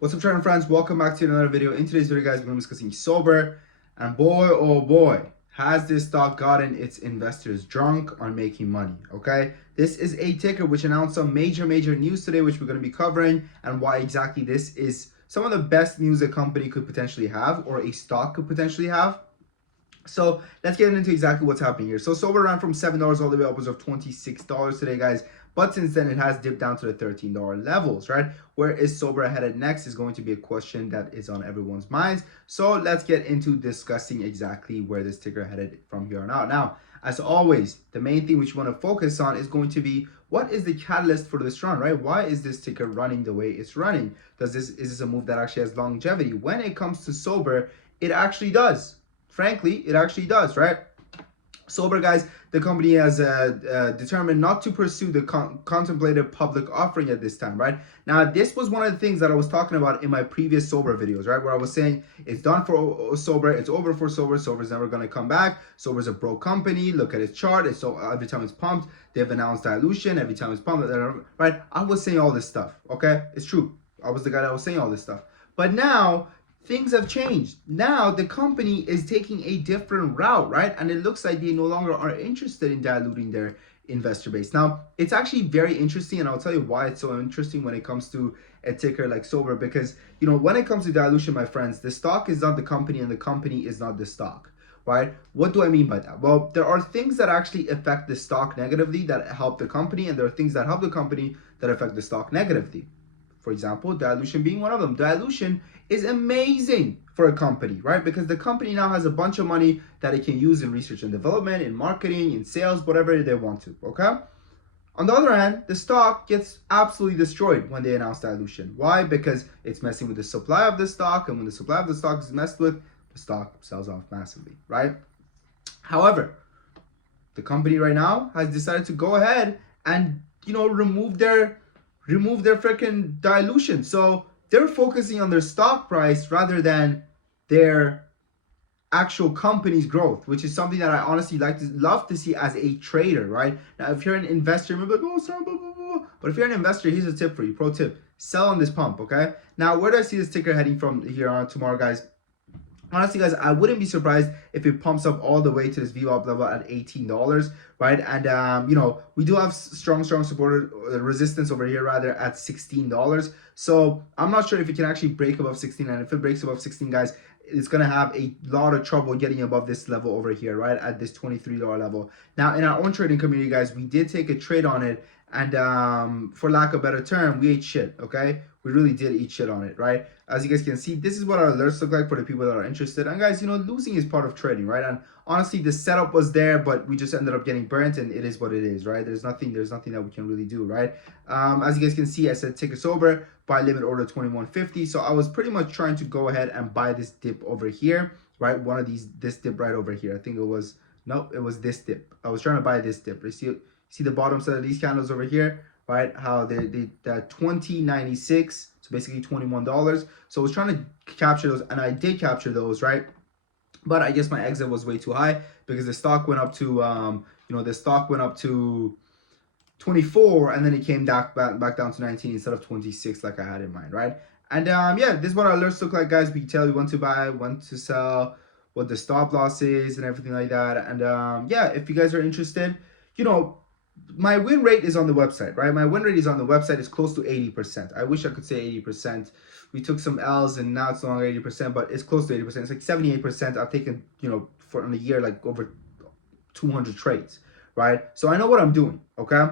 What's up, channel friends? Welcome back to another video. In today's video, guys, we're going to be discussing Sobr, and boy, oh boy, has this stock gotten its investors drunk on making money. Okay, this is a ticker which announced some major news today, which we're going to be covering, and why exactly this is some of the best news a company could potentially have, or a stock could potentially have. So let's get into exactly what's happening here. So Sobr ran from $7 all the way upwards of $26 today, guys. But since then, it has dipped down to the $13 levels, right? Where is Sobr headed next is going to be a question that is on everyone's minds. So let's get into discussing exactly where this ticker headed from here on out. Now, as always, the main thing which you want to focus on is going to be what is the catalyst for this run, right? Why is this ticker running the way it's running? Is this a move that actually has longevity? When it comes to Sobr, it actually does. Frankly, it actually does, right? Sobr, guys, the company has determined not to pursue the contemplated public offering at this time, right? Now, this was one of the things that I was talking about in my previous Sobr videos, right? Where I was saying it's done for Sobr, it's over for Sobr, Sobr's never going to come back. Sobr's a broke company. Look at its chart. It's so every time it's pumped, they've announced dilution. Every time it's pumped, right? I was saying all this stuff, okay? It's true. I was the guy that was saying all this stuff. But now, things have changed. Now the company is taking a different route, right? And it looks like they no longer are interested in diluting their investor base. Now, it's actually very interesting, and I'll tell you why it's so interesting when it comes to a ticker like Sobr, because, you know, when it comes to dilution, my friends, the stock is not the company and the company is not the stock, right? What do I mean by that? Well, there are things that actually affect the stock negatively that help the company, and there are things that help the company that affect the stock negatively. For example, dilution being one of them. Dilution is amazing for a company, right? Because the company now has a bunch of money that it can use in research and development, in marketing, in sales, whatever they want to, okay? On the other hand, the stock gets absolutely destroyed when they announce dilution. Why? Because it's messing with the supply of the stock, and when the supply of the stock is messed with, the stock sells off massively, right? However, the company right now has decided to go ahead and, you know, remove their freaking dilution. So they're focusing on their stock price rather than their actual company's growth, which is something that I honestly love to see as a trader, right? Now, if you're an investor, you're like, oh, sorry, blah, blah, blah. But if you're an investor, here's a tip for you, pro tip: sell on this pump, okay? Now, where do I see this ticker heading from here on tomorrow, guys? Honestly, guys, I wouldn't be surprised if it pumps up all the way to this VWAP level at $18, right? And, you know, we do have strong support resistance over here, rather, at $16. So I'm not sure if it can actually break above 16. And if it breaks above 16, guys, it's going to have a lot of trouble getting above this level over here, right? At this $23 level. Now, in our own trading community, guys, we did take a trade on it. And for lack of a better term, we ate shit, okay? We really did eat shit on it, right? As you guys can see, this is what our alerts look like for the people that are interested. And guys, you know, losing is part of trading, right? And honestly, the setup was there, but we just ended up getting burnt, and it is what it is, right? There's nothing that we can really do, right? As you guys can see, I said ticker Sobr, buy limit order 2150. So I was pretty much trying to go ahead and buy this dip over here, right? One of these, this dip right over here. I think it was, nope, it was this dip. I was trying to buy this dip. You see the bottom side of these candles over here, right? How they 20.96, so basically $21. So I was trying to capture those, and I did capture those, right? But I guess my exit was way too high because the stock went up to you know, the stock went up to 24, and then it came back down to 19 instead of 26 like I had in mind, right? And yeah, this is what our alerts look like, guys. We can tell you when to buy, when to sell, what the stop loss is, and everything like that. And yeah, if you guys are interested, you know, my win rate is on the website, right? My win rate is on the website. It's close to 80%. I wish I could say 80%. We took some L's, and now it's no longer 80%, but it's close to 80%. It's like 78%. I've taken, you know, for in a year, like over 200 trades, right? So I know what I'm doing, okay?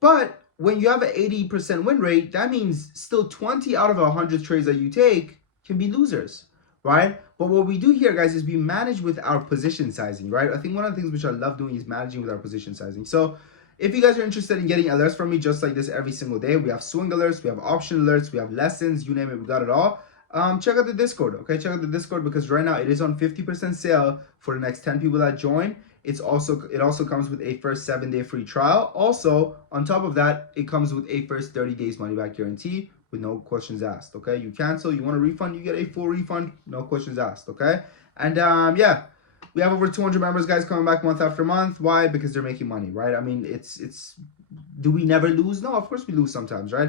But when you have an 80% win rate, that means still 20 out of 100 trades that you take can be losers, right? But what we do here, guys, is we manage with our position sizing, right? I think one of the things which I love doing is managing with our position sizing. So if you guys are interested in getting alerts from me just like this every single day, we have swing alerts, we have option alerts, we have lessons, you name it, we got it all. Check out the Discord, okay? Check out the Discord, because right now it is on 50% sale for the next 10 people that join. It also comes with a first 7-day free trial. Also, on top of that, it comes with a first 30 days money back guarantee with no questions asked, okay? You cancel, you want a refund, you get a full refund, no questions asked, okay? And yeah, we have over 200 members, guys, coming back month after month. Why? Because they're making money, right? I mean, it's do we never lose? No, of course we lose sometimes, right?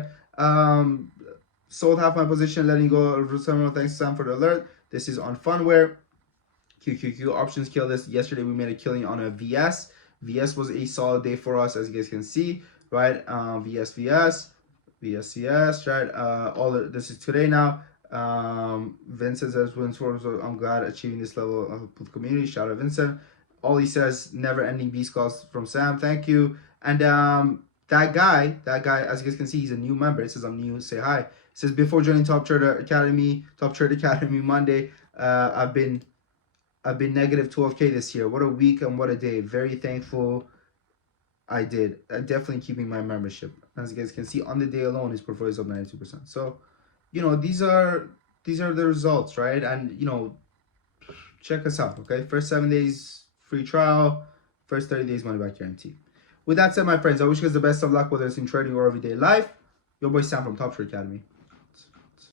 sold half my position, letting go of several. Thanks Sam for the alert. This is on Funware. QQQ options killed this. Yesterday we made a killing on a VS. VS was a solid day for us, as you guys can see, right? VS, right? This is today now. Vincent says, I'm glad achieving this level of the community. Shout out Vincent. Ollie says, never ending beast calls from Sam. Thank you. And that guy, as you guys can see, he's a new member. It says, I'm new. Say hi. It says, before joining Top Trader Academy Monday, I've been negative 12K this year. What a week and what a day. Very thankful I did. I'm definitely keeping my membership. As you guys can see, on the day alone, his portfolio is up 92%. So, these are the results, right? And, check us out, okay? First 7 days, free trial. First 30 days, money back guarantee. With that said, my friends, I wish you guys the best of luck, whether it's in trading or everyday life. Your boy Sam from Top Trader Academy.